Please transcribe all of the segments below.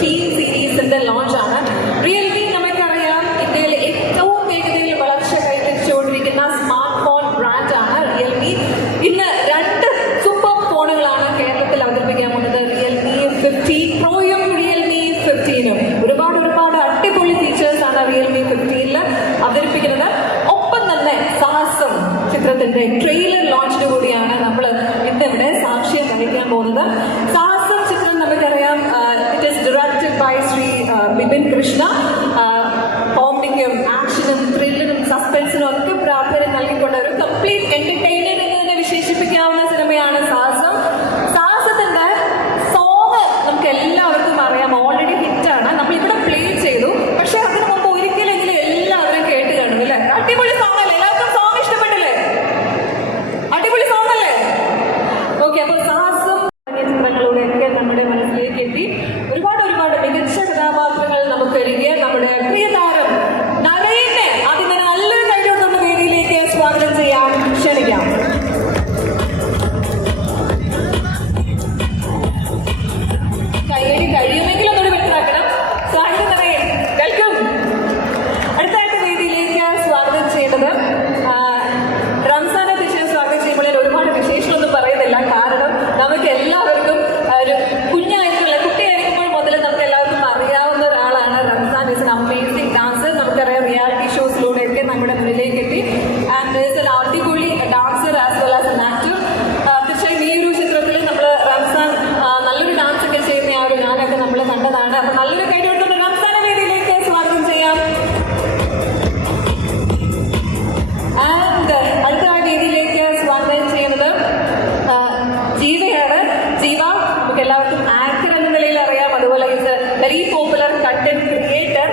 15 സീരീസിന്റെ ലോഞ്ച് ആണ്. റിയൽമി നമുക്കറിയാം ഇന്ത്യയിൽ ഏറ്റവും വേഗതയിൽ വളർച്ച കൈവരിച്ചുകൊണ്ടിരിക്കുന്ന സ്മാർട്ട് ഫോൺ ബ്രാൻഡ് ആണ് റിയൽമി. ഇന്ന് 2 സൂപ്പർ ഫോണുകളാണ് കേരളത്തിൽ അവതരിപ്പിക്കാൻ പോകുന്നത്. റിയൽമി 15 പ്രോയും റിയൽമി 15ഉം. ഒരുപാട് അടിപൊളി ഫീച്ചേഴ്സ് ആണ് റിയൽമി 15ൽ അവതരിപ്പിക്കുന്നത്. ഒപ്പം തന്നെ സാഹസം ചിത്രത്തിന്റെ ട്രെയിലർ ലോഞ്ചിന് കൂടിയാണ് നമ്മൾ ഇന്നിവിടെ സാക്ഷ്യം വഹിക്കാൻ പോകുന്നത്. സാഹസം ചിത്രം നമുക്കറിയാം, it is directed by Shri Bipin Krishna. കോമഡിക്കും ആക്ഷനും ത്രില്ലറും സസ്പെൻസിനും ഒക്കെ പ്രാധാന്യം നൽകിക്കൊണ്ട് ഒരു കംപ്ലീറ്റ് എന്റർടൈനർ എന്ന് തന്നെ വിശേഷിപ്പിക്കാവുന്ന സിനിമയാണ് സാഹസം. സാഹസത്തിന്റെ സോങ് നമുക്ക് എല്ലാവർക്കും അറിയാം, ഓൾറെഡി ഹിറ്റാണ്. നമ്മളിവിടെ പ്ലേ ചെയ്തു. പക്ഷെ അതിന് മുമ്പ് ഒരിക്കലെങ്കിലും എല്ലാവരും കേട്ട് കാണും അല്ലേ? അടിപൊളി സോങ് അല്ലേ? എല്ലാവർക്കും സോങ് ഇഷ്ടപ്പെട്ടില്ലേ? അടിപൊളി സോങ് അല്ലേ? ഓക്കെ, അപ്പോൾ സാഹസം ചിത്രങ്ങളിലൂടെയൊക്കെ നമ്മുടെ മനസ്സിലേക്ക് എത്തി. ഒരുപാട് മികച്ച കഥാപാത്രങ്ങൾ നമുക്ക് ഒരുക്കിയ നമ്മുടെ പ്രിയ താരം നരേനെ ആദ്യം തന്നെ നല്ലൊരു കഴിവ് നമ്മുടെ വേദിയിലേക്ക് സ്വാഗതം ചെയ്യാൻ ക്ഷണിക്കാം. കഴിയുമെങ്കിൽ ഒന്നുകൂടി വ്യക്തമാക്കണം. സ്വാഗതം നരേൻ, വെൽക്കം. അടുത്തായിട്ട് വേദിയിലേക്ക് സ്വാഗതം ചെയ്യേണ്ടത് റംസാനെ ടീച്ചറെ സ്വാഗതം ചെയ്യുമ്പോൾ ഒരുപാട് വിശേഷമൊന്നും പറയുന്നില്ല. കാരണം നമുക്ക് എല്ലാവർക്കും ഒരു കുട്ടിയായിരിക്കുമ്പോൾ മുതൽ നമുക്ക് എല്ലാവർക്കും അറിയാവുന്ന ഒരാളാണ് Ramzan. Is an amazing dancer. നമുക്കറിയാം, റിയാലിറ്റി ഷോസിലൂടെയൊക്കെ നമ്മുടെ മുന്നിലേക്ക് എത്തി. ആൻഡ് ഈസ് എൻ അടിപൊളി dancer as well as an actor. തീർച്ചയായും ഈ ഒരു ചിത്രത്തിൽ നമ്മൾ റംസാൻ നല്ലൊരു ഡാൻസ് ഒക്കെ ചെയ്യുന്ന ആ ഒരു ഞാനൊക്കെ നമ്മൾ കണ്ടതാണ്. അപ്പൊ നല്ലൊരു കൈ കൊടുക്കുന്ന റംസാനെ വേദിയിലേക്ക് സ്വാഗതം ചെയ്യാം. ആൻഡ് അടുത്ത വേദിയിലേക്ക് സ്വാഗതം ചെയ്യുന്നത് ജീവയാണ്. ജീവ നമുക്ക് എല്ലാവർക്കും ആക്ടർ എന്ന നിലയിൽ അറിയാം, അതുപോലെ is very popular content creator.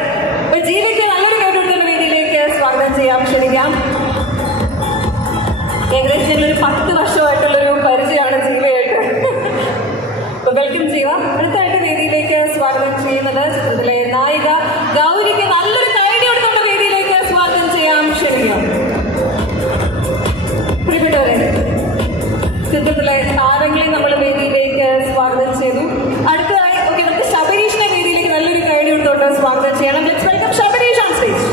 അപ്പൊ ജീവയ്ക്ക് നല്ലൊരു കൈ കൊടുക്കുന്ന വേദിയിലേക്ക് സ്വാഗതം ചെയ്യാം, ക്ഷണിക്കാം. ഏകദേശം ഞങ്ങളൊരു 10 വർഷമായിട്ടുള്ളൊരു പരിചയമാണ് ജീവയായിട്ട്. വെൽക്കം ജീവ. അടുത്തായിട്ട് വേദിയിലേക്ക് സ്വാഗതം ചെയ്യുന്നത് ചിത്രത്തിലെ നായിക ഗൗരിക്ക് നല്ലൊരു കൈഡി കൊടുത്തുള്ള വേദിയിലേക്ക് സ്വാഗതം ചെയ്യാം, ക്ഷണിക്കാം. പ്രിയപ്പെട്ടവരെ, ചിത്രത്തിലെ താരങ്ങളെ നമ്മൾ വേദിയിലേക്ക് സ്വാഗതം ചെയ്തു. അടുത്തതായി നമുക്ക് ശബരീഷിനെ വേദിയിലേക്ക് നല്ലൊരു കൈഡി കൊടുത്തോണ്ട് സ്വാഗതം ചെയ്യണം. Let's welcome Sabareesh on stage.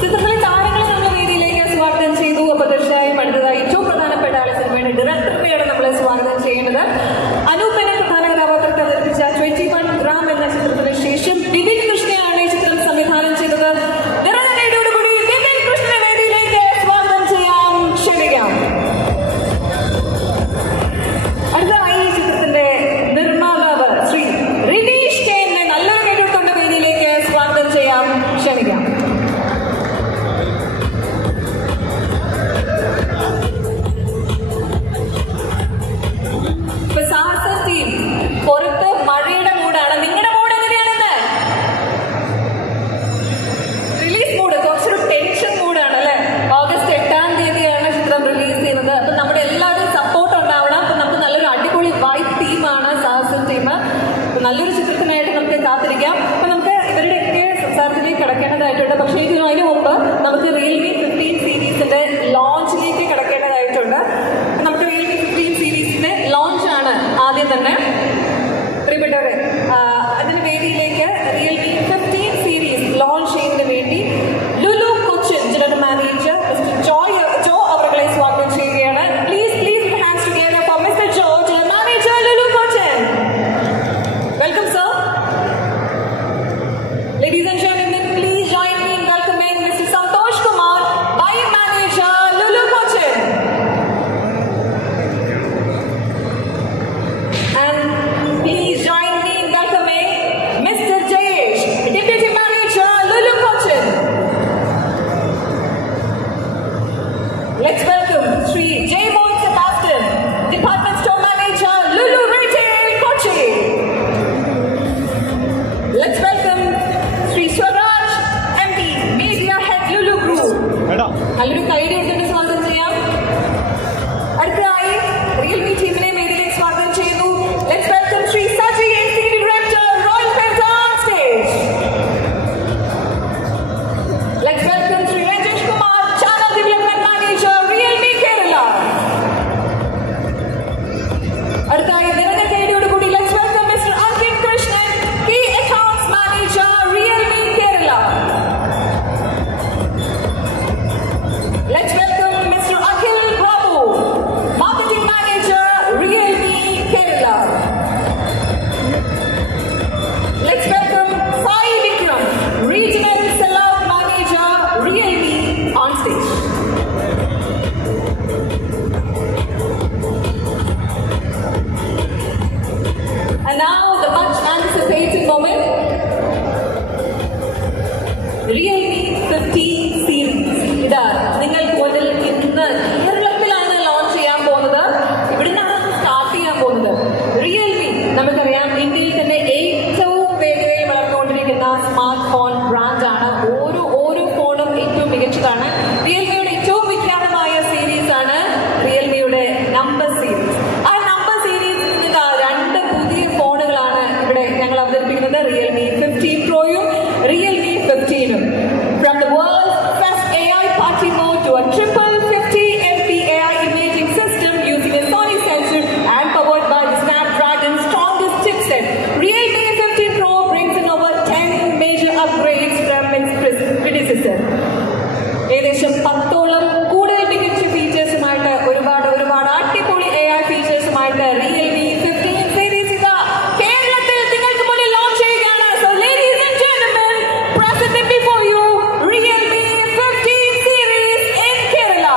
ചിത്രത്തിലെ താരങ്ങളെ നമ്മൾ വേദിയിലേക്ക് സ്വാഗതം ചെയ്തു. അപ്പൊ തീർച്ചയായും അടുത്തതായി ഏറ്റവും പ്രധാനപ്പെട്ട ആളെ സിനിമയുടെ ഡയറക്ടറിനെയാണ് നമ്മൾ സ്വാഗതം ചെയ്യേണ്ടത്. അനൂപനെ പ്രധാന കഥാപാത്രത്തെ അവതരിപ്പിച്ച 21 ഗ്രാം എന്ന ചിത്രത്തിന് ശേഷം ബിപിൻ കൃഷ്ണയാണ് ഈ ചിത്രം സംവിധാനം ചെയ്തത്. നിറഞ്ഞ ബിപിൻ കൃഷ്ണനെ വേദിയിലേക്ക് സ്വാഗതം ചെയ്യാം, ക്ഷണിക്കാം. അടുത്തതായി ഈ ചിത്രത്തിന്റെ നിർമ്മാതാവ് ശ്രീ റിനീഷ് കെന്നെ നല്ലൊരു കൈകൊണ്ട വേദിയിലേക്ക് സ്വാഗതം ചെയ്യാം, ക്ഷണിക്കാം. സാഹസം ടീം, പുറത്ത് മഴയുടെ മൂടാണ്. നിങ്ങളുടെ മൂഡ് എങ്ങനെയാണെന്ന്? റിലീസ് മൂഡ് കുറച്ചൊരു ടെൻഷൻ മൂഡാണ് അല്ലെ? ഓഗസ്റ്റ് 8-ാം തീയതിയാണ് ചിത്രം റിലീസ് ചെയ്യുന്നത്. അപ്പൊ നമ്മുടെ എല്ലാവരും സപ്പോർട്ട് ഉണ്ടാവണം. അപ്പൊ നമുക്ക് നല്ലൊരു അടിപൊളി വൈബ് ടീമാണ് സാഹസം ടീം. നല്ലൊരു ചിത്രത്തിനായിട്ട് നമുക്ക് കാത്തിരിക്കാം. അപ്പൊ നമുക്ക് ഇവരുടെയൊക്കെ സംസാരത്തിലേക്ക് കിടക്കേണ്ടതായിട്ടുണ്ട്. പക്ഷേ അതിന് മുമ്പ് നമുക്ക് റിയൽമി 15 സീരീസിന്റെ ലോഞ്ചിലേക്ക് കിടക്കേണ്ടതായിട്ടുണ്ട്. നമുക്ക് റിയൽമി 15 സീരീസിന്റെ ലോഞ്ചാണ് ആദ്യം തന്നെ. പ്രിയപ്പെട്ടവരെ, അതിന് വേദിയിലേക്ക് റിയൽമി 15 സീരീസ് ലോഞ്ച് ചെയ്യുന്നതിന് വേണ്ടി Lulu Cochin general manager mister Joe അവരെ സ്വാഗതം ചെയ്യുകയാണ്. Please hands together for mister Joe, general manager Lulu Cochin. Welcome sir. Ladies and gentlemen, please join me in welcoming Mr. Santosh Kumar, Buying Manager, Lulu Kochi. And now the much anticipated moment. Realme 15 series. ഇതാ നിങ്ങൾക്ക് മുന്നിൽ ഇന്ന് കേരളത്തിലാണ് launch ചെയ്യാൻ പോകുന്നത്. ഇവിടുന്നാണ് start ചെയ്യാൻ പോകുന്നത്. റിയൽമി നമുക്കറിയാം ഇന്ത്യയിൽ തന്നെ ഏറ്റവും വേഗതയിൽ വളർന്നുകൊണ്ടിരിക്കുന്ന സ്മാർട്ട് ഫോൺ ബ്രാൻഡാണ്. ഓരോ ഫോണും ഏറ്റവും മികച്ചതാണ്. റിയൽമിയുടെ ഏറ്റവും വിഖ്യാതമായ സീരീസ് ആണ് റിയൽമിയുടെ നമ്പർ സീരീസ്. ആ നമ്പർ സീരീസിൽ നിന്ന് രണ്ട് പുതിയ ഫോണുകളാണ് ഇവിടെ ഞങ്ങൾ അവതരിപ്പിക്കുന്നത്. റിയൽമി 15 പ്രോയും റിയൽമി 15ഉം. From the world's first AI party mode to a triple 50 MP AI imaging system using a Sony sensor and powered by the Snapdragon's strongest chipset, Realme 15 Pro brings in over 10 major upgrades from its predecessor. ഏകദേശം 10ഓളം കൂടുതൽ മികച്ച ഫീച്ചേഴ്സുമായിട്ട് ഒരുപാട് അടിപൊളി AI ഫീച്ചേഴ്സുമായിട്ട് Realme 15 series ഇതാ കേരളത്തിൽ നിങ്ങൾക്ക് മുന്നിൽ launch ചെയ്യുകയാണ്. So ladies and gentlemen, presenting before you Realme 15 series in Kerala.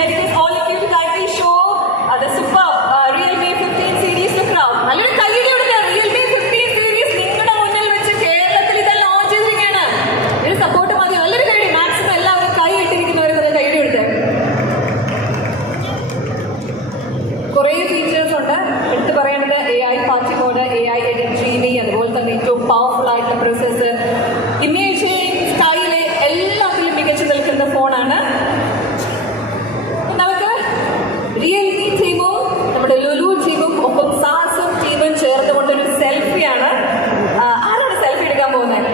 And it is all of you to kindly show the superb Realme 15 series to crowd. നല്ലൊരു കൈയ്യടി കൊടുക്കുക. Realme 15 series നിങ്ങളുടെ മുന്നിൽ വെച്ച് കേരളത്തിൽ ഇത് ലോഞ്ച് ചെയ്തിരിക്കുകയാണ്. ഒരു സപ്പോർട്ട് മതി. നല്ലൊരു കൈയ്യടി. മാക്സിമം എല്ലാവരും കൈ ഇട്ടിരിക്കുന്നവരൊക്കെ കൈയ്യടി കൊടുത്തേ. കുറേ ഫീച്ചേഴ്സ് ഉണ്ട്. എടുത്തു പറയേണ്ടത് AI party mode, AI edit streaming, അതുപോലെ തന്നെ ഏറ്റവും പവർഫുൾ ആയിട്ടുള്ള പ്രോസസ്സർ, ഇമേജിംഗ് സ്റ്റൈല് എല്ലാത്തിലും മികച്ചു നിൽക്കുന്ന ഫോണാണ്. നമുക്ക് റിയൽമി ടീമും നമ്മുടെ ലുലു ടീമും ഒപ്പം സാഹസം ടീമും ചേർന്നുകൊണ്ടൊരു സെൽഫിയാണ്. ആരാണ് സെൽഫി എടുക്കാൻ പോകുന്നത്?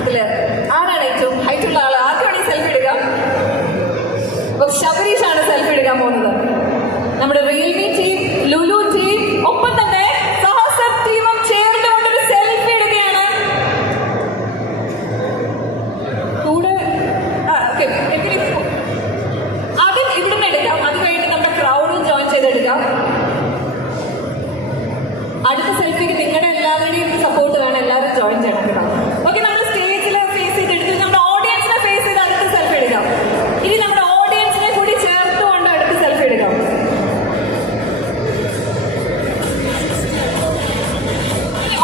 ഇതില് ആരാണ് ഏറ്റവും ഹൈറ്റുള്ള ആൾ? ആർക്കാണ് ഈ സെൽഫി എടുക്കാം? അപ്പൊ ശബരീഷാണ് സെൽഫി എടുക്കാൻ പോകുന്നത്. നമ്മുടെ റിയൽമി ടീം, ലുലു ടീം, ഒപ്പം തന്നെ സാഹസം ടീമും ചേർന്നുകൊണ്ടൊരു സെൽഫി എടുക്കുകയാണ്. കൂടെ ആദ്യം ഇവിടുന്ന് എടുക്കാം. അത് കഴിഞ്ഞിട്ട് നമ്മുടെ ക്രൗഡും ജോയിൻ ചെയ്തെടുക്കാം. അടുത്ത സെൽഫിക്ക് നിങ്ങളുടെ എല്ലാവരുടെയും സപ്പോർട്ട് വേണം. എല്ലാവരും ജോയിൻ ചെയ്യണം കേട്ടോ. ഓക്കെ, നമ്മുടെ സ്റ്റേജിൽ ഫേസ് ചെയ്ത് എടുത്ത് നമ്മുടെ ഓഡിയൻസിനെ ഫേസ് ചെയ്ത് അടുത്ത സെൽഫി എടുക്കാം. ഇനി നമ്മുടെ ഓഡിയൻസിനെ കൂടി ചേർത്തുകൊണ്ട് അടുത്ത സെൽഫി എടുക്കാം.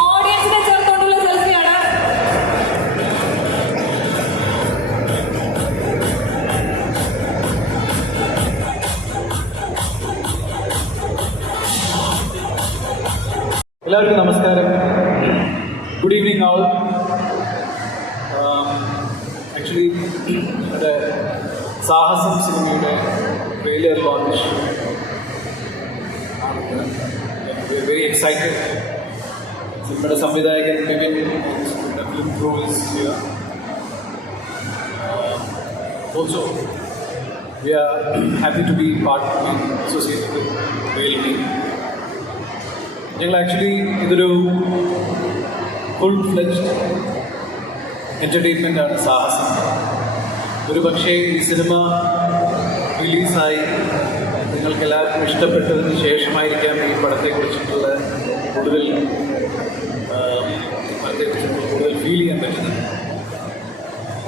ഓഡിയൻസിനെ ചേർത്തുകൊണ്ടുള്ള സെൽഫിയാണ്. എല്ലാവർക്കും നമസ്കാരം. Good evening all. ആക്ച്വലി നമ്മുടെ സാഹസം സിനിമയുടെ ട്രെയിലർ ലോഞ്ച് വെരി എക്സൈറ്റഡ്. സിനിമയുടെ സംവിധായകൻ Bipin film crew is here. Also we are happy to be part associated with Realme. ഞങ്ങൾ ആക്ച്വലി ഇതൊരു ഫുൾ ഫ്ലെഡ്ജ്ഡ് എൻ്റർടൈൻമെൻ്റ് ആണ് സാഹസം. ഒരു പക്ഷേ ഈ സിനിമ റിലീസായി നിങ്ങൾക്ക് എല്ലാവർക്കും ഇഷ്ടപ്പെട്ടതിന് ശേഷമായിരിക്കാം ഈ പടത്തെക്കുറിച്ചിട്ടുള്ള കൂടുതൽ ഫീൽ ചെയ്യാൻ പറ്റുന്നത്.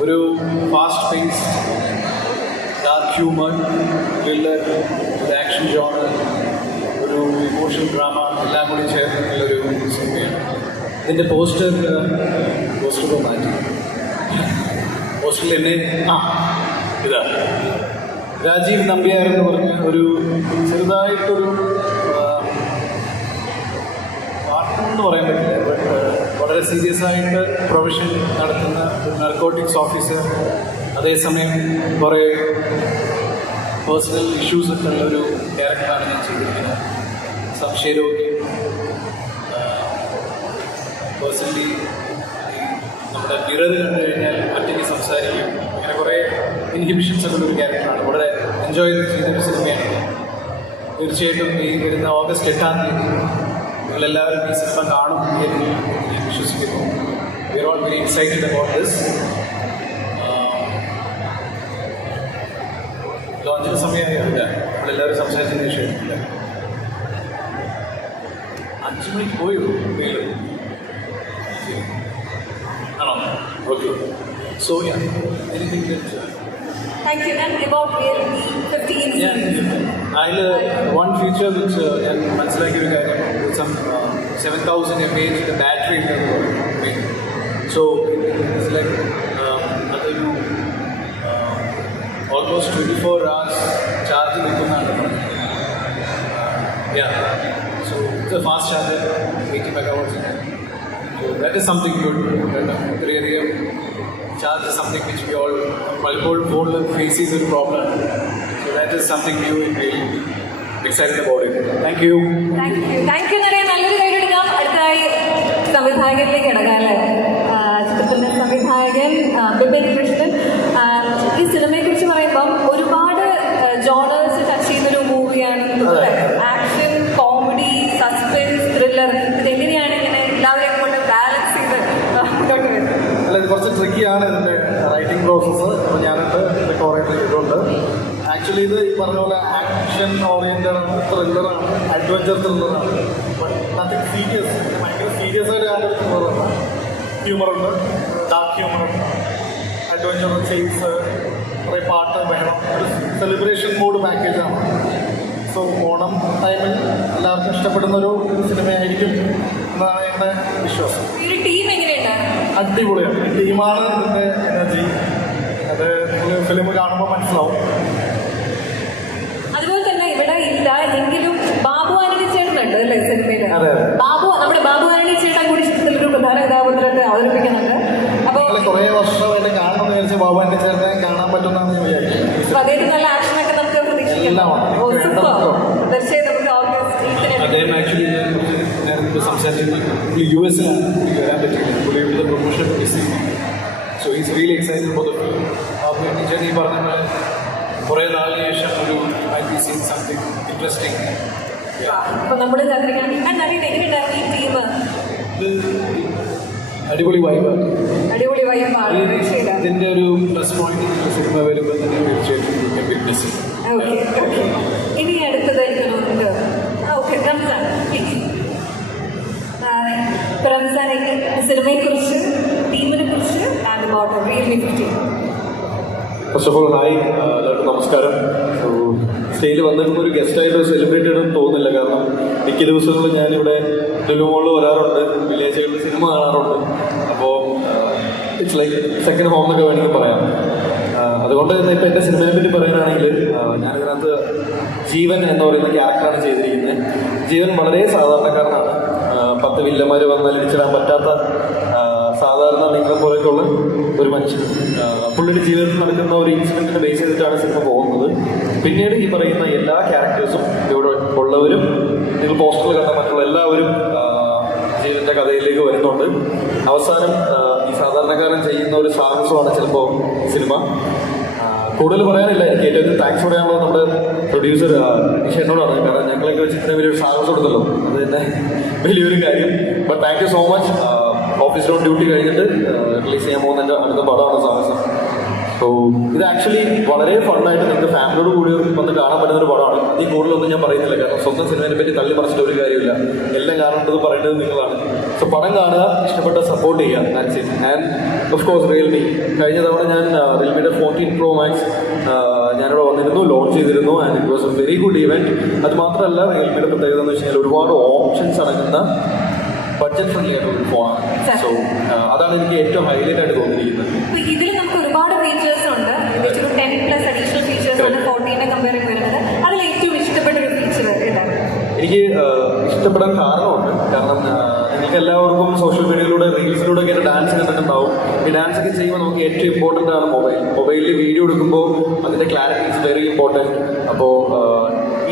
ഒരു fast pace, dark humour, thriller, ഒരു ആക്ഷൻ ജോണർ, ഒരു ഇമോഷണൽ ഡ്രാമ എല്ലാം കൂടി ചേർന്നിട്ടുള്ളൊരു സിനിമയാണ്. ഇതിൻ്റെ പോസ്റ്റർ മാറ്റി. പോസ്റ്ററിൽ എന്നെ ഇതാ രാജീവ് നമ്പ്യാർ എന്ന് പറഞ്ഞ ഒരു ചെറുതായിട്ടൊരു പാർട്ടെന്ന് പറയാൻ പറ്റില്ല, ബട്ട് വളരെ സീരിയസ് ആയിട്ട് പ്രൊഫഷൻ നടത്തുന്ന ഒരു നർക്കോട്ടിക്സ് ഓഫീസർ, അതേസമയം കുറേ പേഴ്സണൽ ഇഷ്യൂസൊക്കെ ഉള്ളൊരു ക്യാരക്ടറാണ് ഞാൻ ചെയ്തിരിക്കുന്നത്. സംശയരോഗി, പേഴ്സണലി നമ്മുടെ മിറർ കണ്ടു കഴിഞ്ഞാൽ ഒറ്റയ്ക്ക് സംസാരിക്കും, അങ്ങനെ കുറേ ഇൻഹിബിഷൻസ് ഒക്കെ ഉള്ളൊരു ക്യാരക്ടറാണ്. വളരെ എൻജോയ് ചെയ്തൊരു സിനിമയാണ്. തീർച്ചയായിട്ടും ഈ വരുന്ന ഓഗസ്റ്റ് 8-ാം തീയതി നിങ്ങളെല്ലാവരും ഈ സിനിമ കാണും എന്ന് ഞാൻ വിശ്വസിക്കുന്നു. We are all very excited about this. ലോഞ്ചിന് സമയമായില്ല, നമ്മളെല്ലാവരും സംസാരിച്ചതിന് ശേഷമില്ല. 5 മിനിറ്റ് പോയോ വീട് ആണോ? Okay. So Thank you. And about Realme 15 അതിൽ വൺ ഫീച്ചർ വെച്ച് ഞാൻ മനസ്സിലാക്കിയ ഒരു കാര്യം some 7000 mAh battery so it's like അതൊരു ഓൾമോസ്റ്റ് 24 hours ചാർജ് നിൽക്കുന്നതാണ് so it's a fast charger 80 megawatts. So that is something good. Really, charge is something which we all phone faces a problem. So that is something new and really excited about it. Thank you. Thank you എന്നറിയാൻ നല്ലൊരു കാര്യം എടുക്കാം. അടുത്തായി സംവിധായകനിലേക്ക് കിടക്കാല്ലേ. ചിത്രത്തിൻ്റെ സംവിധായകൻ ബിപിൻ കൃഷ്ണൻ. ഈ സിനിമയെക്കുറിച്ച് പറയുമ്പം ഒരുപാട് ജോണേഴ്സ് ടച്ച് ചെയ്യുന്നൊരു മൂവിയാണ്. ആക്ഷൻ, കോമഡി, സസ്പെൻസ്, ത്രില്ലർ, ഇതെങ്ങനെയാണ് ഇങ്ങനെ എല്ലാവരെയും കൊണ്ട് ബാലൻസ് ചെയ്ത് മുന്നോട്ട് വരുന്നത്? അല്ല, ഇത് കുറച്ച് ട്രിക്കിയാണ് ഇതിൻ്റെ റൈറ്റിംഗ് പ്രോസസ്സ്. അപ്പോൾ ഞാനിത് ഇതൊക്കെ ഓറിയൻറ്റ് ചെയ്തിട്ടുണ്ട്. ആക്ച്വലി ഇത് ഈ പറഞ്ഞ പോലെ ആക്ഷൻ ഓറിയൻറ്റഡ് ത്രില്ലറാണ്, അഡ്വഞ്ചർ ത്രില്ലറാണ്. ബട്ട് നത്തിങ് സീരിയസ്, ഭയങ്കര സീരിയസ് ആയിട്ട് കാണുന്ന ത്രില്ലറാണ്. ഹ്യൂമറുണ്ട്, ഡാർക്ക് ഹ്യൂമറുണ്ട്, അഡ്വഞ്ചർ, ചേസ്, കുറേ പാട്ട്, ബഹളം, ഒരു സെലിബ്രേഷൻ മൂഡ് പാക്കേജാണ്. സോ ഓണം ടൈമിൽ എല്ലാവർക്കും ഇഷ്ടപ്പെടുന്ന ഒരു സിനിമയായിരിക്കും എന്നാണ് എൻ്റെ വിശ്വാസം. ഈ ടീം എങ്ങനെയുണ്ട്? അടിപൊളിയാണ്. ടീമാണ് ഇതിൻ്റെ എനർജി. അത് ഫിലിം കാണുമ്പോൾ മനസ്സിലാവും. അതുപോലെ തന്നെ ഇവിടെ ഇല്ല എങ്കിലും ബാബു ആന്റണി ചേട്ടനുണ്ട് അല്ലേ സിനിമയിൽ? നമ്മുടെ ബാബു ആന്റണി ചേട്ടൻ കൂടി ചിത്രത്തിലൊരു പ്രധാന കഥാപാത്രത്തെ അവതരിപ്പിക്കുന്നുണ്ട്. അപ്പോൾ കുറേ വർഷമായിട്ട് കാണണമെന്ന് വിചാരിച്ച ബാബു ആന്റണി ചേട്ടനെ കാണാൻ പറ്റുമെന്നാണ് ഞാൻ വിചാരിക്കുന്നത്. അദ്ദേഹത്തിന് നല്ല ആക്ഷനൊക്കെ നമുക്ക് പ്രതീക്ഷിക്കാം. തീർച്ചയായും നമുക്ക് ഓഗസ്റ്റ് അദ്ദേഹം ആക്ച്വലി നേരത്തെ സംസാരിച്ചിട്ട് US വരാൻ പറ്റില്ല. പുള്ളിയുടെ promotion miss. So is really excited for the film. അപ്പോൾ ഈ പറഞ്ഞ പോലെ കുറേ നാളിന് ശേഷം ഒരു I be seen something interesting. അപ്പോൾ നമ്മൾ എങ്ങനെയുണ്ടായിരുന്നു ഈ ടീം? അടിപൊളി വൈബാണ്. അടിപൊളി വൈബാണ്. ഇതിൻ്റെ ഒരു പ്ലസ് പോയിന്റ് സിനിമ വരുമ്പോൾ തന്നെ തീർച്ചയായിട്ടും ഫിറ്റ്നസ്. Okay okay. ഇനി അടുത്തതായിട്ട് നമുക്ക് ഓക്കെ റംസാൻ പ്ലീസ്. റംസാൻ സിനിമയെക്കുറിച്ച്, ടീമിനെ കുറിച്ച് and about Realme 15. First of all hi, എല്ലാവർക്കും നമസ്കാരം. സ്റ്റേജിൽ വന്നിട്ട് ഒരു ഗസ്റ്റായിട്ട് സെലിബ്രേറ്റ് ചെയ്യണമെന്ന് തോന്നുന്നില്ല. കാരണം മിക്ക ദിവസങ്ങളും ഞാനിവിടെ ലുലുമോളിൽ വരാറുണ്ട്, വില്ലേജുകളിൽ സിനിമ കാണാറുണ്ട്. അപ്പോൾ ഇറ്റ്സ് ലൈക്ക് സെക്കൻഡ് ഹോം എന്നൊക്കെ വേണമെങ്കിൽ പറയാം. അതുകൊണ്ട് തന്നെ ഇപ്പോൾ എൻ്റെ സിനിമയെ പറ്റി പറയുകയാണെങ്കിൽ ഞാനിതിനകത്ത് ജീവൻ എന്ന് പറയുന്ന ക്യാരക്ടറാണ് ചെയ്തിരിക്കുന്നത്. ജീവൻ വളരെ സാധാരണക്കാരനാണ്. 10 വില്ലന്മാർ വന്നാൽ ഇടിച്ചിടാൻ പറ്റാത്ത സാധാരണ നിങ്ങളെ പോലെയൊക്കെയുള്ള ഒരു മനുഷ്യൻ. പുള്ളിയുടെ ജീവിതത്തിൽ നടക്കുന്ന ഒരു ഇൻസിഡൻറ്റിനെ ബേസ് ചെയ്തിട്ടാണ് സിനിമ പോകുന്നത്. പിന്നീട് ഈ പറയുന്ന എല്ലാ ക്യാരക്ടേഴ്സും ഇവിടെ ഉള്ളവരും നിങ്ങൾ പോസ്റ്ററിൽ കണ്ട മറ്റുള്ള എല്ലാവരും ജീവൻ്റെ കഥയിലേക്ക് വരുന്നുണ്ട്. അവസാനം ഈ സാധാരണക്കാരൻ ചെയ്യുന്ന ഒരു സാഹസമാണ് ചിലപ്പോൾ സിനിമ. കൂടുതൽ പറയാനില്ല. എനിക്ക് ഏറ്റവും താങ്ക്സ് പറയാനുള്ളത് നമ്മുടെ പ്രൊഡ്യൂസർ നിഷേനോടാണ്. കാരണം ഞങ്ങളൊക്കെ വെച്ച് ഇത്രയും വലിയൊരു സാഹസം കൊടുത്തല്ലോ, അത് തന്നെ വലിയൊരു കാര്യം. But thank you so much. ഓഫീസിൽ ഡ്യൂട്ടി കഴിഞ്ഞിട്ട് റിലീസ് ചെയ്യാൻ പോകുന്ന എൻ്റെ അടുത്ത പടമാണ് സാഹസം. സോ ഇത് ആക്ച്വലി വളരെ ഫണ്ണായിട്ട് നിങ്ങൾക്ക് ഫാമിലിയോട് കൂടി വന്ന് കാണാൻ പറ്റുന്നൊരു പടമാണ്. ഈ കൂടുതലൊന്നും ഞാൻ പറയുന്നില്ല, കാരണം സ്വന്തം സിനിമയെ പറ്റി തള്ളി മറിച്ചിട്ട് ഒരു കാര്യമില്ല. എല്ലാം കാണേണ്ടത് പറയേണ്ടത് നിങ്ങളാണ്. സോ പടം കാണുക, ഇഷ്ടപ്പെട്ട സപ്പോർട്ട് ചെയ്യുക, that's it. And of course Realme. കഴിഞ്ഞ തവണ ഞാൻ റിയൽമിയുടെ 14 Pro Max ഞാനിവിടെ വന്നിരുന്നു, ലോഞ്ച് ചെയ്തിരുന്നു. And it was A very good event. അത് മാത്രമല്ല റിയൽമിയുടെ പ്രത്യേകത എന്ന് വെച്ച് കഴിഞ്ഞാൽ ഒരുപാട് ഓപ്ഷൻസ് അടങ്ങുന്ന ബഡ്ജറ്റ് ഫ്രണ്ട്ലി ആയിട്ടുള്ള ഒരു ഫോണാണ്. സോ അതാണ് എനിക്ക് ഏറ്റവും ഹൈലൈറ്റ് ആയിട്ട് തോന്നിയിരിക്കുന്നത്. ഇതിൽ നമുക്ക് ഒരുപാട് ഫീച്ചേഴ്സ് ഉണ്ട്. ഒരു 10+ അഡീഷണൽ ഫീച്ചേഴ്സ് ആണ് 14നെ കമ്പയർ ചെയ്ത് വരുന്നത്. അതിൽ ഏറ്റവും ഇഷ്ടപ്പെട്ട ഒരു ഫീച്ചർ ഏതാണ്? എനിക്ക് ഇഷ്ടപ്പെടാൻ കാരണമുണ്ട്. കാരണം എനിക്ക് എല്ലാവർക്കും സോഷ്യൽ മീഡിയയിലൂടെ റീൽസിലൂടെ ഒക്കെ ഡാൻസ് കണ്ടിട്ടുണ്ടാവും. ഈ ഡാൻസ് ഒക്കെ ചെയ്യുമ്പോൾ നമുക്ക് ഏറ്റവും ഇമ്പോർട്ടൻ്റ് ആണ് മൊബൈലിൽ വീഡിയോ എടുക്കുമ്പോൾ അതിൻ്റെ ക്ലാരിറ്റി ഇസ് വെരി ഇമ്പോർട്ടൻറ്റ്. അപ്പോൾ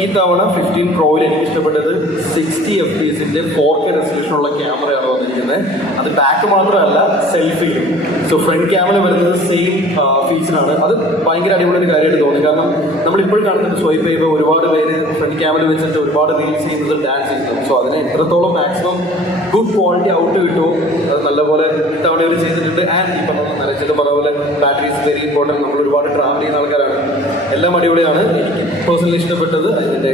ഈ തവണ 15 Proയിൽ എനിക്ക് ഇഷ്ടപ്പെട്ടത് 60 FPS 4K റെസൊല്യൂഷനുള്ള ക്യാമറയാണ് വന്നിരിക്കുന്നത്. അത് ബാക്ക് മാത്രമല്ല സെൽഫിയും. സോ ഫ്രണ്ട് ക്യാമറ വരുന്നത് സെയിം ഫീച്ചറാണ്. അത് ഭയങ്കര അടിപൊളി ഒരു കാര്യമായിട്ട് തോന്നി. കാരണം നമ്മളിപ്പോഴും കാണുന്നുണ്ട് സ്വൈപ്പ് ചെയ്യുമ്പോൾ ഒരുപാട് പേര് ഫ്രണ്ട് ക്യാമറ വെച്ചിട്ട് ഒരുപാട് റീൽസ് ചെയ്യുന്നത്, ഡാൻസ് ചെയ്യുന്നത്. സോ അതിന് എത്രത്തോളം മാക്സിമം ഗുഡ് ക്വാളിറ്റി ഔട്ട് കിട്ടുമോ അത് നല്ലപോലെ ഇത്തവണ അവർ ചെയ്തിട്ടുണ്ട്. ആൻഡ് ഈ പറഞ്ഞ നരച്ചിട്ട് പറഞ്ഞ പോലെ ബാറ്ററി ഇസ് വെരി ഇമ്പോർട്ടൻറ്റ്. നമ്മൾ ഒരുപാട് ട്രാവൽ ചെയ്യുന്ന ആൾക്കാരാണ്. എല്ലാം അടിപൊളിയാണ്. എനിക്ക് പേഴ്സണലി ഇഷ്ടപ്പെട്ടത് അതിൻ്റെ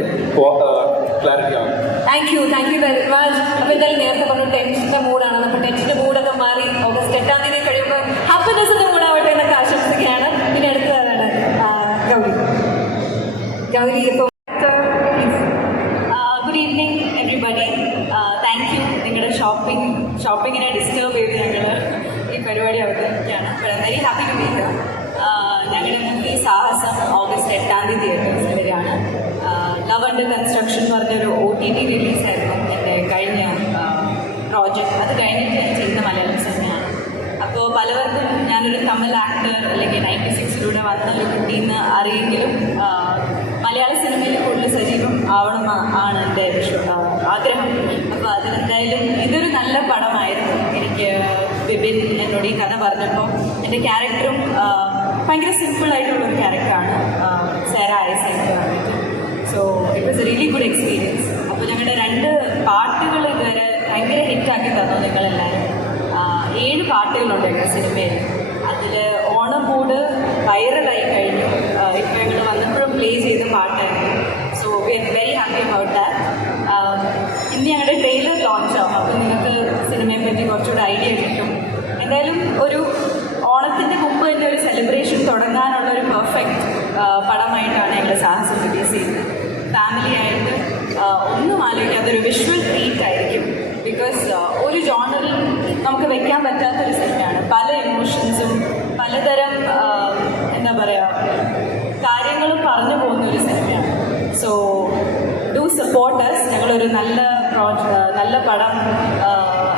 ക്ലാരിറ്റിയാണ്. Thank you very much. അപ്പോൾ എന്തായാലും നേരത്തെ പറഞ്ഞു ടെൻഷൻ്റെ മൂഡാണ്. അപ്പോൾ ടെൻഷൻ്റെ മൂഡൊക്കെ മാറി ഓഗസ്റ്റ് 8-ാം തീയതി കഴിയുമ്പോൾ ഹാപ്പിനെസ്സിൻ്റെ മൂഡാവട്ടെ എന്നൊക്കെ ആശംസിക്കുകയാണ്. പിന്നെ അടുത്തതാണ് ഗൗരി. ഗൗരി ഇപ്പോൾ good evening everybody. Thank you. നിങ്ങളുടെ ഷോപ്പിങ്ങിനെ ഡിസ്റ്റർബ് ചെയ്ത് ഞങ്ങൾ ഈ പരിപാടി അവതരിപ്പിക്കുകയാണ്. Very happy to be here. ഞങ്ങളുടെ മൂവി സാഹസം ഓഗസ്റ്റ് 8 തിയേറ്റേഴ്സിൽ വരികയാണ്. ലവ് അണ്ടർ കൺസ്ട്രക്ഷൻ എന്ന് പറഞ്ഞൊരു OTT റിലീസായിരുന്നു എൻ്റെ കഴിഞ്ഞ പ്രോജക്റ്റ്. അത് കഴിഞ്ഞിട്ട് ഞാൻ ചെയ്യുന്ന മലയാളം സിനിമയാണ്. അപ്പോൾ പലവർക്കും ഞാനൊരു തമിഴ് ആക്ടർ അല്ലെങ്കിൽ 96 വന്നൊരു കുട്ടിയെന്ന് അറിയെങ്കിലും മലയാള സിനിമയിൽ കൂടുതൽ സജീവം ആണ് എൻ്റെ ആഗ്രഹം. അപ്പോൾ അതിനെന്തായാലും ഇതൊരു നല്ല പടമായിരുന്നു. എനിക്ക് ബിബിൻ എന്നോട് ഈ കഥ പറഞ്ഞപ്പോൾ എൻ്റെ ക്യാരക്ടറും ഭയങ്കര സിമ്പിളായിട്ടുള്ളൊരു ക്യാരക്ടറാണ് സേറ ഐസക്ക് പറഞ്ഞിട്ട്. So it was A really good experience. അപ്പോൾ ഞങ്ങളുടെ 2 പാട്ടുകൾ ഇതുവരെ ഭയങ്കര ഹിറ്റാക്കി തന്നു നിങ്ങളെല്ലാവരും. 7 പാട്ടുകളുണ്ട് ഞങ്ങളുടെ സിനിമയിൽ. അതിൽ ഓണം മൂഡ് വൈറലായി കഴിഞ്ഞു. ഇപ്പോൾ ഞങ്ങൾ വന്നപ്പോഴും പ്ലേ ചെയ്ത പാട്ടായിരുന്നു. So we are very happy about that. ഇന്ന് ഞങ്ങളുടെ ട്രെയിലർ ലോഞ്ച് ആവും. അപ്പോൾ നിങ്ങൾക്ക് സിനിമയെ പറ്റി കുറച്ചുകൂടെ ഐഡിയ കിട്ടും. എന്തായാലും ഒരു ഓണത്തിൻ്റെ മുമ്പ് തന്നെ ഒരു സെലിബ്രേഷൻ തുടങ്ങാനുള്ള ഒരു പെർഫെക്റ്റ് പടമായിട്ടാണ് ഞങ്ങൾ സാഹസം റിലീസ് ചെയ്യുന്നത്. ഫാമിലി ആയിട്ട് ഒന്നും ആലോചിക്കാതെ ഒരു വിഷ്വൽ ട്രീറ്റ് ആയിരിക്കും. ബിക്കോസ് ഒരു ജോണറിൽ നമുക്ക് വെക്കാൻ പറ്റാത്തൊരു സിനിമയാണ്. പല ഇമോഷൻസും പലതരം എന്താ പറയുക കാര്യങ്ങളും പറഞ്ഞു പോകുന്നൊരു സിനിമയാണ്. So do support us. ഞങ്ങളൊരു നല്ല പടം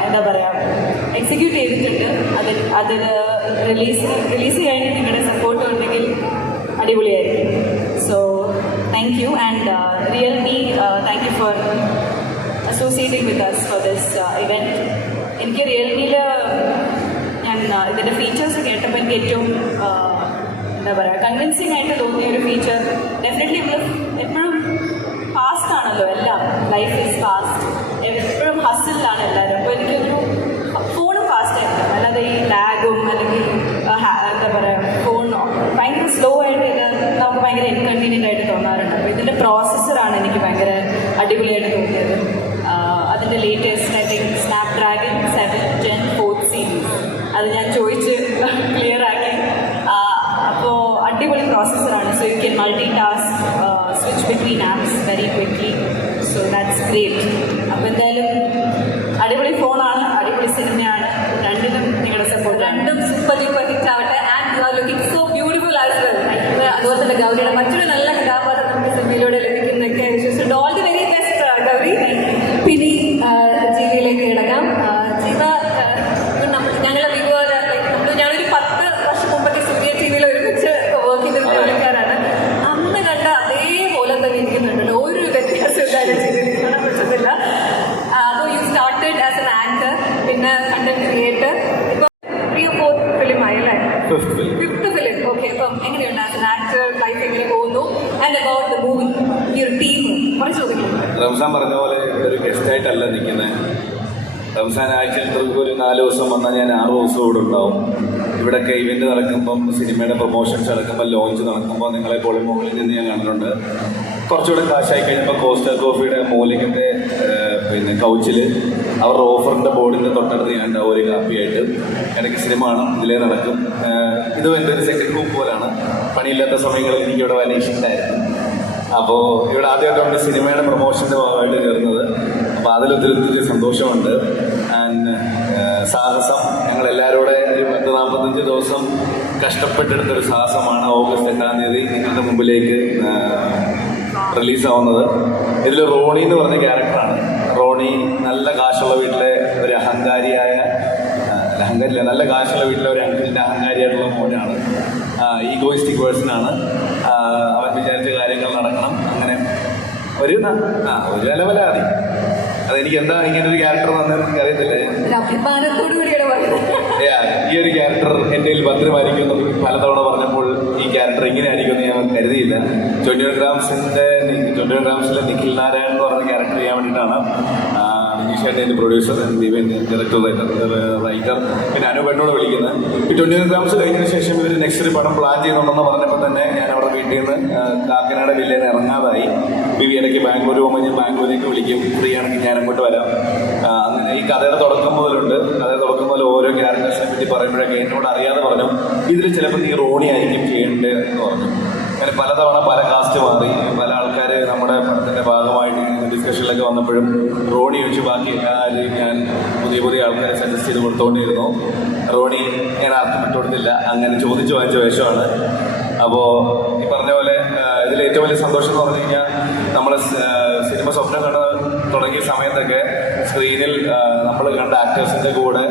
എന്താ പറയുക എക്സിക്യൂട്ട് ചെയ്തിട്ടുണ്ട്. അതിൽ റിലീസ് കഴിഞ്ഞ് നിങ്ങളുടെ സപ്പോർട്ട് ഉണ്ടെങ്കിൽ അടിപൊളിയായിരിക്കും. So thank you and Realme thank you for associating with us for this event. എനിക്ക് റിയൽമിയിൽ ഞാൻ ഇതിൻ്റെ ഫീച്ചേഴ്സ് കേട്ടപ്പോൾ എനിക്ക് ഏറ്റവും എന്താ പറയുക കൺവിൻസിങ് ആയിട്ട് തോന്നിയ ഒരു ഫീച്ചർ ഡെഫിനറ്റ്ലി നമ്മൾ എപ്പോഴും ഫാസ്റ്റ് ആണല്ലോ എല്ലാം. Life is fast. എപ്പോഴും ഹസിലാണ് എല്ലാവരും. അപ്പോൾ എനിക്കൊരു ഫോണും ഫാസ്റ്റ് ആയിരിക്കും. അല്ലാതെ ഈ ലാഗും അല്ലെങ്കിൽ എന്താ പറയുക ഫോണോ ഭയങ്കര സ്ലോ ആയിട്ട് നമുക്ക് ഭയങ്കര ഇൻകൺവീനിയൻ്റ് ആയിട്ട് തോന്നാറുണ്ട്. അപ്പോൾ ഇതിൻ്റെ പ്രോസസ്സറാണ് എനിക്ക് ഭയങ്കര അടിപൊളിയായിട്ട് തോന്നിയത്. അതിൻ്റെ latest I think Snapdragon 7 Gen 4th series. അത് ഞാൻ ചോദിച്ച് ക്ലിയർ ആക്കി. അപ്പോൾ അടിപൊളി പ്രോസസ്സറാണ്. So you can multitask switch between apps very quickly. So that's great. അപ്പോൾ എന്തായാലും അടിപൊളി ഫോണാണ്, അടിപൊളി സിനിമയാണ്. രണ്ടിനും നിങ്ങളുടെ സപ്പോർട്ട്. രണ്ടും സൂപ്പർ ഡൂപ്പർ ഹിറ്റ് ആവട്ടെ. And you are looking so beautiful as well. അതുപോലെ തന്നെ ഗൗരിയുടെ മറ്റൊരു നല്ല കഥാപാത്രം നമുക്ക് സിനിമയിലൂടെ ലഭിക്കുന്നതൊക്കെ വിശ്വസിച്ചുണ്ട്. All the very best Gauri. പിന്നെ ജീവയിലേക്ക് കിടക്കാം. ജീവ ഞങ്ങളെ ഞാനൊരു 10 വർഷം മുമ്പൊക്കെ സൂര്യ ടിവിയിൽ ഒരുമിച്ച് വർക്ക് ചെയ്തിരുന്ന ആൾക്കാരാണ്. അന്ന് കണ്ട അതേപോലെ തന്നെ ഇരിക്കുന്നുണ്ടല്ലോ. ഒരു വ്യത്യാസം എന്തായാലും ചെയ്തിരിക്കണം പറ്റുന്നില്ല. അപ്പോൾ you started as an anchor, പിന്നെ കണ്ടന്റ് ക്രിയേറ്റർ. ഇപ്പോൾ 3 or 4th ഫിലിം ആയല്ലേ? 5th ഫിലിം. ഓക്കെ. അപ്പം എങ്ങനെയുണ്ട് ആസ് എൻ ആക്ടർ? ലൈഫ് എങ്ങനെ പോകുന്നു? ആൻഡ് അബൌട്ട് ദ മൂവി, ഈ ഒരു ടീം കുറേ ചോദിക്കുന്നു. റംസാൻ പറഞ്ഞ പോലെ ഒരു ഗസ്റ്റായിട്ടല്ല നിൽക്കുന്നത്. റംസാൻ ആഴ്ചയിൽ ഒരു 4 ദിവസം വന്നാൽ ഞാൻ 6 ദിവസം ഇവിടെ ഉണ്ടാവും. ഇവിടെയൊക്കെ ഇവൻ്റ് നടക്കുമ്പം സിനിമയുടെ പ്രൊമോഷൻസ് നടക്കുമ്പോൾ ലോഞ്ച് നടക്കുമ്പോൾ നിങ്ങളെ പോലെ മുകളിൽ നിന്ന് ഞാൻ കണ്ടിട്ടുണ്ട്. കുറച്ചുകൂടെ കാശായി കഴിഞ്ഞപ്പോൾ കോസ്റ്റർ കോഫിയുടെ മൂലികൻ്റെ പിന്നെ കൗച്ചിൽ അവരുടെ ഓഫറിൻ്റെ ബോർഡിൻ്റെ തൊട്ടടുത്ത് ഞാൻ ഉണ്ടാവും ഒരു കാപ്പിയായിട്ട്. ഇടയ്ക്ക് സിനിമ കാണും, ഇതിലേ നടക്കും. ഇതും എൻ്റെ ഒരു സെക്കൻഡ് ഗ്രൂപ്പ് പോലാണ്. പണിയില്ലാത്ത സമയങ്ങളിൽ എനിക്കിവിടെ വലിയ ഇഷ്ടമായിരുന്നു. അപ്പോൾ ഇവിടെ ആദ്യമായിട്ടാണ് സിനിമയുടെ പ്രൊമോഷൻ്റെ ഭാഗമായിട്ട് കയറുന്നത്. അപ്പോൾ അതിലൊത്തിരി സന്തോഷമുണ്ട്. ആൻഡ് സാഹസം ഞങ്ങളെല്ലാവരുടെ ഒരു 40-45 ദിവസം കഷ്ടപ്പെട്ടെടുത്തൊരു സാഹസമാണ് ഓഗസ്റ്റ് 8 നിങ്ങളുടെ മുമ്പിലേക്ക് റിലീസാവുന്നത്. ഇതിൽ റോണി എന്ന് പറഞ്ഞ ക്യാരക്ടറാണ്. റോണി നല്ല കാശുള്ള വീട്ടിലെ ഒരു നല്ല കാശുള്ള വീട്ടിലെ ഒരു അങ്കിളിൻ്റെ അഹങ്കാരിയായിട്ടുള്ള മോനാണ്. ഈഗോയിസ്റ്റിക് പേഴ്സണാണ്. അവൻ വിചാരിച്ച കാര്യങ്ങൾ നടക്കണം. അങ്ങനെ ഒരു അലവലാതി. അതെനിക്ക് എന്താ ഇങ്ങനെ ഒരു ക്യാരക്ടർ വന്നതെന്ന് എനിക്ക് അറിയത്തില്ല. ഈ ഒരു ക്യാരക്ടർ എൻ്റെ കയ്യിൽ ഭദ്രമായിരിക്കും എന്ന് പലതവണ പറഞ്ഞപ്പോൾ ഈ ക്യാരക്ടർ ഇങ്ങനെ ആയിരിക്കുമെന്ന് ഞാൻ കരുതിയില്ല. 21 ഗ്രാംസിലെ നിഖിൽ നാരായൺ എന്ന് പറഞ്ഞ ക്യാരക്ടർ ചെയ്യാൻ വേണ്ടിയിട്ടാണ് നിഷേൻ്റെ പ്രൊഡ്യൂസർ, ദീപൻ ഡയറക്ടർ, റൈറ്റർ, പിന്നെ അനു എന്നോട് വിളിക്കുന്നത്. ഈ 21 ഗ്രാംസ് കഴിഞ്ഞതിന് ശേഷം ഇവർ നെക്സ്റ്റ് ഒരു പടം പ്ലാൻ ചെയ്യുന്നുണ്ടെന്ന് പറഞ്ഞപ്പോൾ തന്നെ ഞാൻ അവിടെ വീട്ടിൽ നിന്ന് കാക്കനാട് വില്ലയിൽ നിന്ന് ഇറങ്ങാതായി. ബിബി ഇടയ്ക്ക് ബാംഗ്ലൂർ പോകുമ്പോൾ ഞാൻ ബാംഗ്ലൂരിലേക്ക് വിളിക്കും, ഫ്രീ ആണെങ്കിൽ ഞാൻ അങ്ങോട്ട് വരാം. അങ്ങനെ ഈ കഥയുടെ തുടക്കം മുതലുണ്ട്. കഥയുടെ തുടക്കം മുതൽ ഓരോ ക്യാരക്ടേഴ്സിനെ പറ്റി പറയുമ്പോഴൊക്കെ എന്നോട് അറിയാതെ പറഞ്ഞു ഇതിൽ ചിലപ്പോൾ നീ റോണി ആയിരിക്കും ചെയ്യേണ്ടത് എന്ന് പറഞ്ഞു. അങ്ങനെ പലതവണ പല കാസ്റ്റ് മാറി, പല ഡിസ്കഷനിലൊക്കെ വന്നപ്പോഴും റോണി ഒഴിച്ച് ബാക്കി എല്ലാവരെയും ഞാൻ പുതിയ ആൾക്കാരെ സജസ്റ്റ് ചെയ്ത് കൊടുത്തുകൊണ്ടിരുന്നു. റോണി ഞാൻ ആർക്കും വിട്ടുകൊടുത്തില്ല, അങ്ങനെ ചോദിച്ചു വാങ്ങിച്ച വേഷമാണ്. അപ്പോൾ ഈ പറഞ്ഞ പോലെ ഇതിൽ ഏറ്റവും വലിയ സന്തോഷം എന്ന് പറഞ്ഞു കഴിഞ്ഞാൽ നമ്മൾ സിനിമ സ്വപ്നം കണ്ട് തുടങ്ങിയ സമയത്തൊക്കെ സ്ക്രീനിൽ നമ്മൾ കണ്ട ആക്ടേഴ്സിൻ്റെ കൂടെ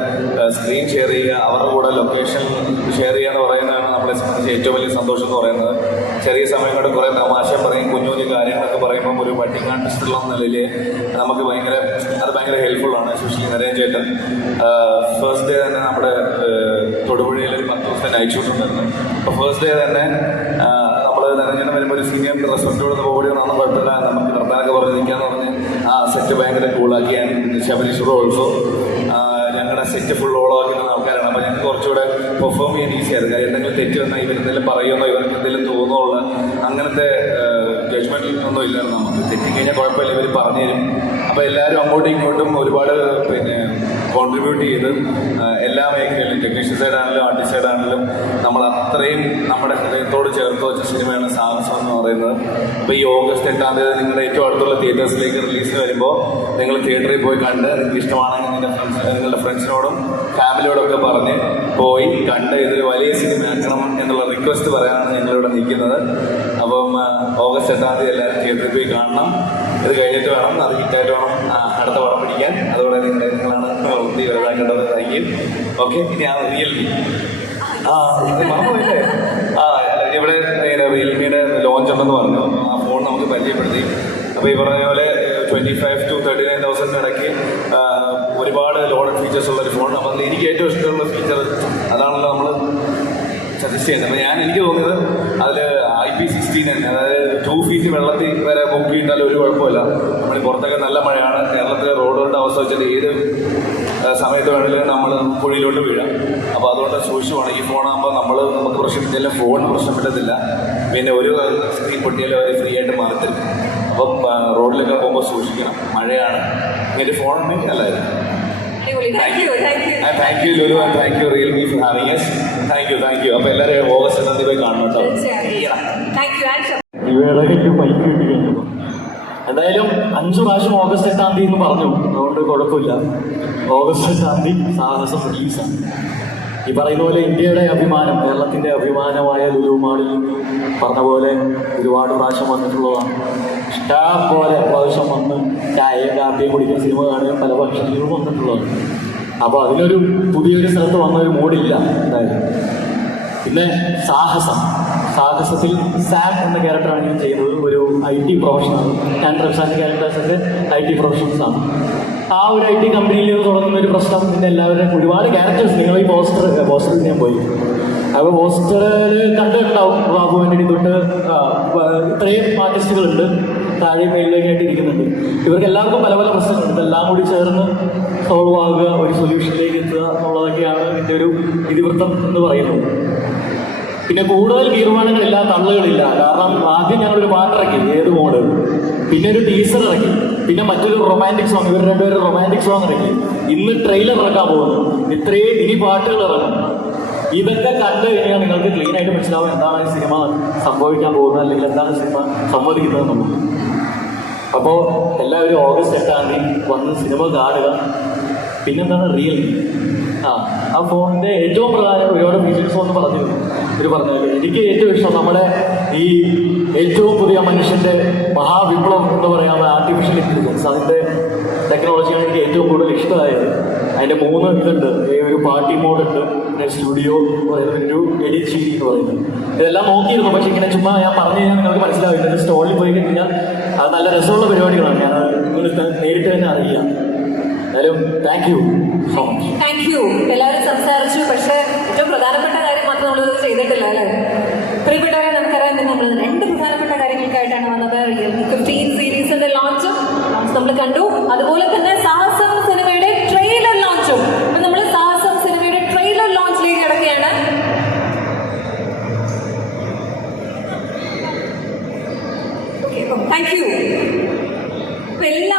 സ്ക്രീൻ ഷെയർ ചെയ്യുക, അവരുടെ കൂടെ ലൊക്കേഷൻ ഷെയർ ചെയ്യുക എന്ന് പറയുന്നതാണ് നമ്മളെ സംബന്ധിച്ച് ഏറ്റവും വലിയ സന്തോഷം എന്ന് പറയുന്നത്. ചെറിയ സമയം കൊണ്ട് കുറേ തമാശ പറയും, കുഞ്ഞു കുഞ്ഞു കാര്യങ്ങളൊക്കെ പറയുമ്പം ഒരു വെഡിങ് ആർട്ടിസ്റ്റുള്ള നിലയിൽ നമുക്ക് ഭയങ്കര ഹെൽപ്ഫുള്ളാണ്. എസ്പെഷ്യലി നരേൻ ചേട്ടൻ ഫസ്റ്റ് ഡേ തന്നെ നമ്മുടെ തൊടുപുഴയിൽ ഒരു 10 ദിവസത്തെ നൈറ്റ് ഷൂട്ട് ഉണ്ടായിരുന്നു. അപ്പോൾ ഫസ്റ്റ് ഡേ തന്നെ നമ്മൾ നരേൻ വരുമ്പോൾ ഒരു സീനിയർ റെസ്പെക്റ്റോട് ഓടി വന്നാൽ കുഴപ്പമില്ല, നമുക്ക് നിർത്താനൊക്കെ പറഞ്ഞ് നിൽക്കാന്ന് പറഞ്ഞ് ആ സെറ്റ് ഭയങ്കര കൂളാക്കി. ശബരീശ്വർ ഓൾസോ ഞങ്ങളുടെ സെറ്റ് ഫുൾ ഓളാക്കുന്ന ആൾക്കാരാണ്. അപ്പോൾ ഞങ്ങൾക്ക് കുറച്ചുകൂടെ പെർഫോം ചെയ്യാൻ ഈസി ആയിരുന്നു. എന്തെങ്കിലും തെറ്റ് വന്നാൽ ഇവരെന്തെങ്കിലും പറയുമെന്നോ ഇവർക്ക് എന്തെങ്കിലും തോന്നുന്നുള്ള അങ്ങനത്തെ ജഡ്ജ്മെൻറ്റ് ഒന്നും ഇല്ലായിരുന്നു. നമുക്ക് തെറ്റിക്കഴിഞ്ഞാൽ കുഴപ്പമില്ല, ഇവർ പറഞ്ഞു തരും. അപ്പോൾ എല്ലാവരും അങ്ങോട്ടും ഇങ്ങോട്ടും ഒരുപാട് കോൺട്രിബ്യൂട്ട് ചെയ്ത് എല്ലാ മേഖലയിലും ടെക്നീഷ്യൻ സൈഡാണെങ്കിലും ആർട്ടിസ്റ്റ് സൈഡാണെങ്കിലും നമ്മൾ അത്രയും നമ്മുടെ ഹൃദയത്തോട് ചേർത്ത് വെച്ച സിനിമയാണ് സാഹസം എന്ന് പറയുന്നത്. അപ്പോൾ ഈ ഓഗസ്റ്റ് 8-ാം തീയതി നിങ്ങളുടെ ഏറ്റവും അടുത്തുള്ള തിയേറ്റേഴ്സിലേക്ക് റിലീസിന് വരുമ്പോൾ നിങ്ങൾ തിയേറ്ററിൽ പോയി കണ്ട് നിങ്ങൾക്ക് ഇഷ്ടമാണെങ്കിൽ നിങ്ങളുടെ ഫ്രണ്ട്സിനോടും ഫാമിലിയോടൊക്കെ പറഞ്ഞ് പോയി കണ്ട് ഇതൊരു വലിയ സിനിമ ആക്കണം എന്നുള്ള റിക്വസ്റ്റ് പറയാനാണ് ഞങ്ങളിവിടെ നിൽക്കുന്നത്. അപ്പം ഓഗസ്റ്റ് 8-ാം തീയതി എല്ലാവരും തിയേറ്ററിൽ പോയി കാണണം. ഇത് കഴിഞ്ഞിട്ട് വേണം, അത് ഹിറ്റായിട്ട് വേണം അടുത്ത പടം പിടിക്കാൻ. അതുപോലെ നിങ്ങളാണ് ഒത്തിരി വലുതാക്കേണ്ടതായിരിക്കും. ഓക്കെ, ഇനി ആ റിയൽമി മറന്നില്ലേ? ഇവിടെ റിയൽമിയുടെ ലോഞ്ച് ഉണ്ടെന്ന് പറഞ്ഞു. ആ ഫോൺ നമുക്ക് പരിചയപ്പെടുത്തി. അപ്പോൾ ഈ പറഞ്ഞ പോലെ 25,000 to 39,000 ഇടയ്ക്ക് ഒരുപാട് ലോഡഡ് ഫീച്ചേഴ്സ് ഉള്ളൊരു ഫോൺ. അപ്പോൾ എനിക്ക് ഏറ്റവും ഇഷ്ടമുള്ള ഫീച്ചർ അതാണല്ലോ നമ്മൾ സജസ്റ്റ് ചെയ്യുന്നത്. അപ്പോൾ എനിക്ക് തോന്നിയത് അതിൽ IP16 തന്നെ, അതായത് 2 feet വെള്ളത്തിൽ വരെ പൊക്കിയിട്ടാൽ ഒരു കുഴപ്പമില്ല. നമ്മൾ പുറത്തൊക്കെ നല്ല മഴയാണ്, കേരളത്തിലെ റോഡുകളുടെ അവസ്ഥ വെച്ചിട്ട് ഏത് സമയത്ത് വേണമെങ്കിലും നമ്മൾ കുഴിയിലോട്ട് വീഴാം. അപ്പോൾ അതുകൊണ്ട് സൂക്ഷിച്ചുമാണ് ഈ ഫോണാകുമ്പോൾ നമുക്ക് പ്രശ്നമില്ല, ഫോൺ പ്രശ്നപ്പെട്ടതില്ല. പിന്നെ ഒരു സ്ക്രീൻ പൊട്ടിയാലും അവർ ഫ്രീ ആയിട്ട് മാറത്തില്ല. അപ്പം റോഡിലൊക്കെ പോകുമ്പോൾ സൂക്ഷിക്കണം, മഴയാണ്. ഇങ്ങനെ ഫോൺ ഉണ്ടെങ്കിൽ നല്ലതായിരുന്നു. Thank you Lulu, and thank you Realme four having us. Thank you. അപ്പോൾ എല്ലാവരും ഓഗസ്റ്റ് 8-ാം തീയതി പോയി കാണണം കേട്ടോ. ഇവയുടെ മൈക്ക് കിട്ടി കഴിഞ്ഞു. എന്തായാലും 5 പ്രാവശ്യം ഓഗസ്റ്റ് 8-ാം തീയതി എന്ന് പറഞ്ഞു, അതുകൊണ്ട് കുഴപ്പമില്ല. ഓഗസ്റ്റ് 8-ാം തീയതി സാഹസം റിലീസാണ്. ഈ പറയുന്ന പോലെ ഇന്ത്യയുടെ അഭിമാനം, കേരളത്തിൻ്റെ അഭിമാനമായ ലുലു മാളിൽ പറഞ്ഞ പോലെ ഒരുപാട് പ്രാവശ്യം വന്നിട്ടുള്ളതാണ്. ഇഷ്ടം പോലെ പ്രാവശ്യം വന്ന് ചായയും കാപ്പിയും കുടിക്കുന്ന സിനിമ കാണുകയും പല ഭക്ഷണങ്ങളും വന്നിട്ടുള്ളതാണ്. അപ്പോൾ അതിനൊരു പുതിയൊരു സ്ഥലത്ത് വന്നൊരു മൂഡില്ല എന്തായാലും. പിന്നെ സാഹസത്തിൽ സാം എന്ന ക്യാരക്ടറാണ് ഞാൻ ചെയ്യുന്നത്. ഒരു IT പ്രൊഫഷണൽ. ഞാൻ റെപ്സാൻ്റെ ക്യാരക്ടേഴ്സൊക്കെ IT പ്രൊഫഷണൽസാണ്. ആ ഒരു IT കമ്പനിയിൽ തുടങ്ങുന്ന ഒരു പ്രശ്നം. പിന്നെ എല്ലാവരുടെയും ഒരുപാട് ക്യാരക്ടേഴ്സ്, നിങ്ങൾ ഈ പോസ്റ്ററിൽ ഞാൻ പോയി, അപ്പോൾ പോസ്റ്ററിൽ കണ്ടിട്ടുണ്ടാവും. ബാബു ആൻ്റണി തൊട്ട് ഇത്രയും ആർട്ടിസ്റ്റുകളുണ്ട്, താഴെ മേളിലേക്കായിട്ട് ഇരിക്കുന്നുണ്ട്. ഇവർക്ക് എല്ലാവർക്കും പല പല പ്രശ്നങ്ങളുണ്ട്. ഇതെല്ലാം കൂടി ചേർന്ന് സോൾവ് ആകുക, ഒരു സൊല്യൂഷനിലേക്ക് എത്തുക എന്നുള്ളതൊക്കെയാണ് ഇതിൻ്റെ ഒരു ഇതിവൃത്തം എന്ന് പറയുന്നത്. പിന്നെ കൂടുതൽ തീരുമാനങ്ങളില്ല, തള്ളുകളില്ല. കാരണം ആദ്യം ഞങ്ങളൊരു പാട്ട് ഇറക്കി, ഏത് മോഡ്, പിന്നെ ഒരു ടീസർ ഇറക്കി, പിന്നെ മറ്റൊരു റൊമാൻറ്റിക് സോങ്, ഇവർ രണ്ടുപേരും റൊമാൻറ്റിക് സോങ് ഇറക്കി. ഇന്ന് ട്രെയിലർ ഇറക്കാൻ പോകുന്നു. ഇത്രയും ഇനി പാട്ടുകൾ ഇറങ്ങും. ഇതൊക്കെ കണ്ടു കഴിഞ്ഞാൽ നിങ്ങൾക്ക് ക്ലീൻ ആയിട്ട് മനസ്സിലാവും എന്താണ് ഈ സിനിമ സംഭവിക്കാൻ പോകുന്നത്, അല്ലെങ്കിൽ എന്താണ് സിനിമ സമ്മതിക്കുന്നത് നമുക്ക്. അപ്പോൾ എല്ലാവരും ഓഗസ്റ്റ് 8-ാം തീയതി വന്ന് സിനിമ കാണുക. പിന്നെന്താണ് റിയൽമി. ആ ഫോണിൻ്റെ ഏറ്റവും പ്രധാനം ഒരുപാട് ഫീച്ചേഴ്സ് ഒന്ന് പറഞ്ഞിരുന്നു. എനിക്ക് ഏറ്റവും ഇഷ്ടം നമ്മുടെ ഈ ഏറ്റവും പുതിയ മനുഷ്യൻ്റെ മഹാവിപ്ലവം എന്ന് പറയാവുന്ന ആർട്ടിഫിഷ്യൽ ഇൻ്റലിജൻസ്, അതിൻ്റെ ടെക്നോളജിയാണ് എനിക്ക് ഏറ്റവും കൂടുതൽ ഇഷ്ടമായത്. അതിൻ്റെ 3 ഇതുണ്ട്. ഒരു പാർട്ടി മോഡുണ്ട്, പിന്നെ സ്റ്റുഡിയോ എന്ന് പറയുന്നത്, ഒരു എഡിറ്റ് ഷീറ്റ് എന്ന് പറയുന്നത്. ഇതെല്ലാം നോക്കിയിരുന്നു, പക്ഷേ ഇങ്ങനെ ചുമ്മാ ഞാൻ പറഞ്ഞു കഴിഞ്ഞാൽ നിങ്ങൾക്ക് മനസ്സിലാവില്ല. സ്റ്റോളിൽ പോയി കഴിഞ്ഞാൽ അത് നല്ല രസമുള്ള പരിപാടികളാണ്. ഞാൻ നിങ്ങൾ നേരിട്ട് തന്നെ അറിയാം. എന്തായാലും thank you so much. Thank you. എല്ലാവരും സംസാരിച്ചു, പക്ഷേ ഏറ്റവും പ്രധാനപ്പെട്ട കാര്യം മാത്രം നമ്മളിത് ചെയ്തിട്ടില്ല അല്ലേ? പ്രിയപ്പെട്ടവരെ, നമുക്കറിയാം നമ്മൾ 2 പ്രധാനപ്പെട്ട കാര്യങ്ങൾക്കായിട്ടാണ് വന്നത്. റിയൽമി 15 സീരീസിന്റെ ലോഞ്ച് നമ്മൾ കണ്ടു. അതുപോലെ തന്നെ സാഹസം സിനിമയുടെ ട്രെയിലർ ലോഞ്ചും. അപ്പൊ നമ്മൾ സാഹസം സിനിമയുടെ ട്രെയിലർ ലോഞ്ചിലേക്ക് കിടക്കുകയാണ്. Thank you. അപ്പൊ എല്ലാ